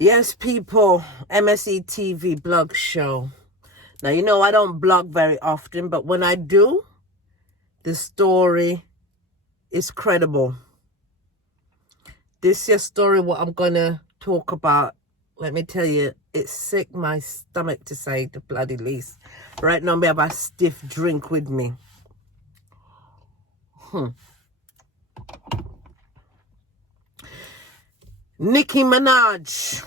Yes, people, MSE TV blog show. Now, you know, I don't blog very often, but when I do, the story is credible. This is story what I'm going to talk about. Let me tell you, it's sick my stomach to say the bloody least. Right now, I have a stiff drink with me. Nicki Minaj,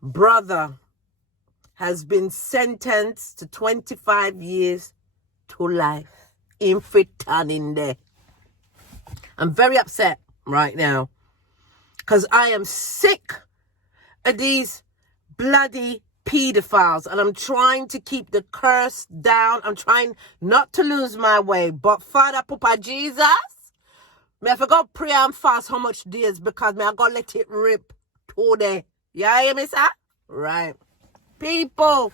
brother, has been sentenced to 25 years to life in Freetown in there. I'm very upset right now because I am sick of these bloody pedophiles, and I'm trying to keep the curse down. I'm trying not to lose my way, but Father Papa Jesus, me I forgot pray and fast how much days because me I gotta let it rip today. You hear me, sir? Right. People,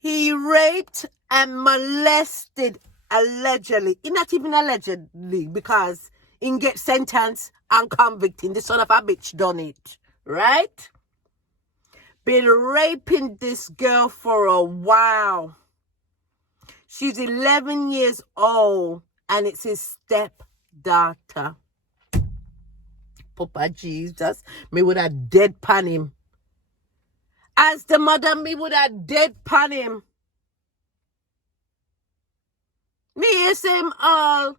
he raped and molested allegedly. He not even allegedly because he get sentenced and convicted. The son of a bitch done it. Right? Been raping this girl for a while. She's 11 years old and it's his stepdaughter. Papa Jesus, me would have deadpan him. As the mother, me would have deadpan him. Me is him all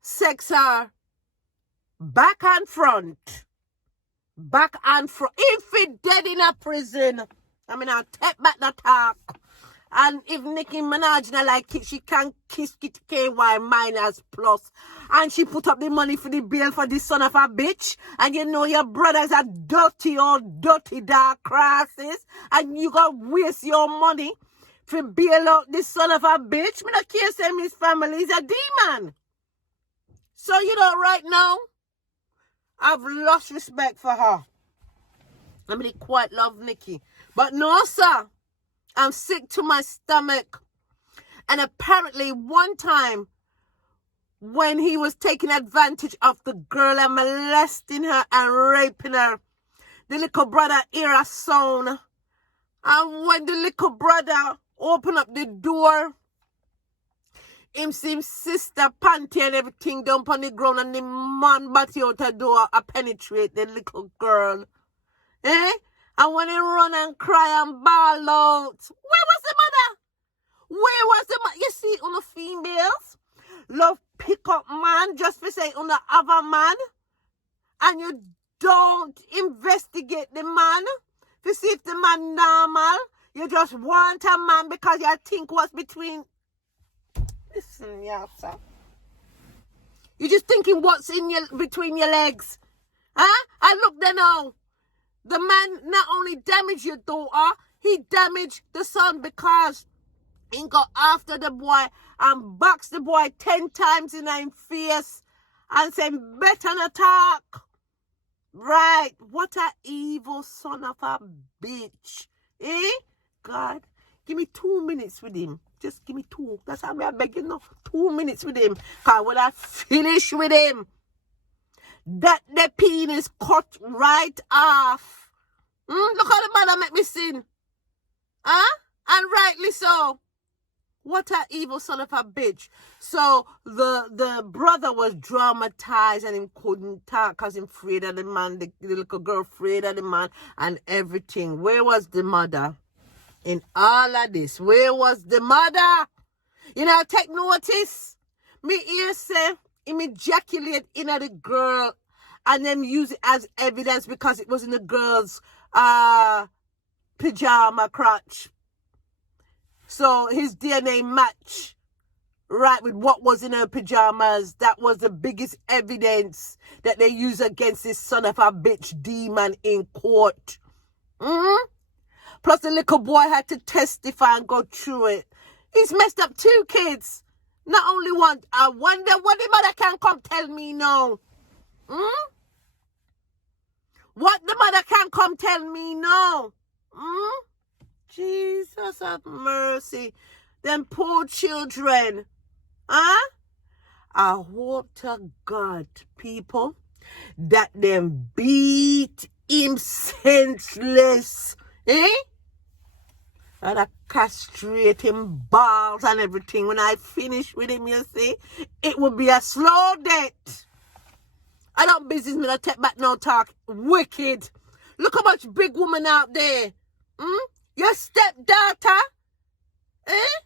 sex her back and front. Back and front. If he dead in a prison, I mean, I'll take back the talk. And if Nicki Minaj not like it, she can kiss it KY minus plus. And she put up the money for the bill for this son of a bitch. And you know your brothers are dirty old dirty dark crosses. And you got waste your money to bail out this son of a bitch. Me not care say his family is a demon. So you know right now, I've lost respect for her. I mean, quite love Nicki. But no, sir. I'm sick to my stomach. And apparently one time when he was taking advantage of the girl and molesting her and raping her, the little brother hear a sound. And when the little brother opened up the door, him see him sister panty and everything down on the ground, and the man body out the door and penetrate the little girl. Eh? And when he run and cry and bawl out, where was the mother? Where was the mother? You see, on the females, love pick up man just for say on the other man, and you don't investigate the man to see if the man normal. You just want a man because you think what's between. Listen, yeah, sir. You just thinking what's in your between your legs, huh? And look there now. The man not only damaged your daughter, he damaged the son because he got after the boy and boxed the boy 10 times in his face and said, better not talk. Right. What a evil son of a bitch. Eh? God, give me 2 minutes with him. Just give me 2. That's how I'm begging now. 2 minutes with him. Because when I finish with him, that the penis cut right off. Look how the mother make me sin. Huh? And rightly so. What a evil son of a bitch. So the brother was dramatized and he couldn't talk because he's afraid of the man. The little girl afraid of the man and everything. Where was the mother in all of this? Where was the mother? You know, take notice. Me ear say him ejaculate in the girl and then use it as evidence because it was in the girl's pajama crotch. So his DNA match right with what was in her pajamas. That was the biggest evidence that they use against this son of a bitch demon in court. Plus the little boy had to testify and go through it. He's messed up 2 kids. Not only one. I wonder what the mother can come tell me now. What the mother can come tell me now. Jesus have mercy. Them poor children. Huh? I hope to God, people, that them beat him senseless. Eh? And I castrate him balls and everything. When I finish with him, you see, it will be a slow death. I don't business me to take back no talk. Wicked. Look how much big woman out there. Your stepdaughter. Eh?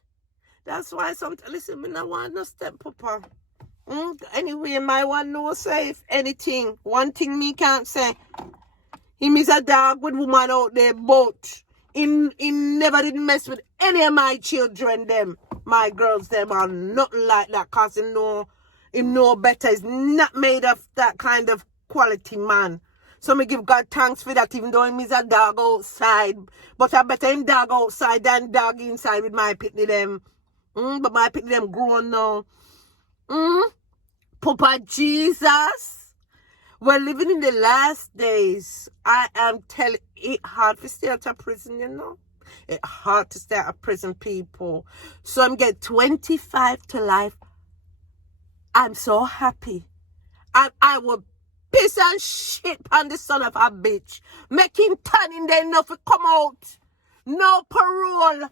That's why sometimes, listen, me not want no steppapa. Anyway, my one no say if anything. One thing me can't say. Him is a dog with woman out there, but he never did mess with any of my children, them. My girls, them are nothing like that, cause he know better. He's not made of that kind of quality man. So me give God thanks for that, even though him is a dog outside. But I better him dog outside than dog inside with my pitney them. But my pitney them grown now. Papa Jesus. We're living in the last days. I am telling it hard to stay out of prison, you know. It's hard to stay out of prison, people. So I'm getting 25 to life. I'm so happy. And I will piss and shit on the son of a bitch. Make him turn in there enough to come out. No parole.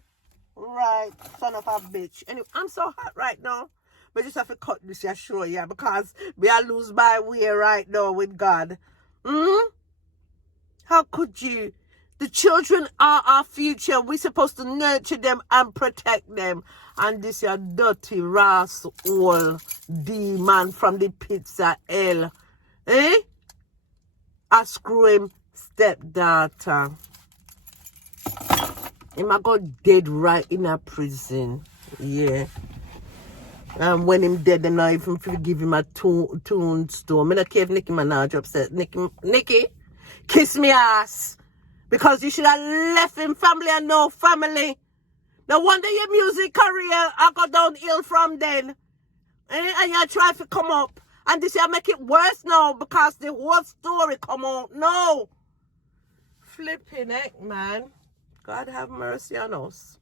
Right, son of a bitch. Anyway, I'm so hot right now. But just have to cut this, yeah, sure, yeah, because we are lose my way right now with God. How could you? The children are our future. We're supposed to nurture them and protect them. And this is a dirty, rascal demon from the pits of hell. Eh? I screw him stepdaughter. Him I got dead right in a prison. Yeah. And when him dead, then I even give him a tombstone. I don't care if Nicki Minaj upset. Nicki, kiss me ass. Because you should have left him family and no family. No wonder your music career I got downhill from then. And you try to come up. And this year make it worse now because the whole story come out. No. Flipping heck, man. God have mercy on us.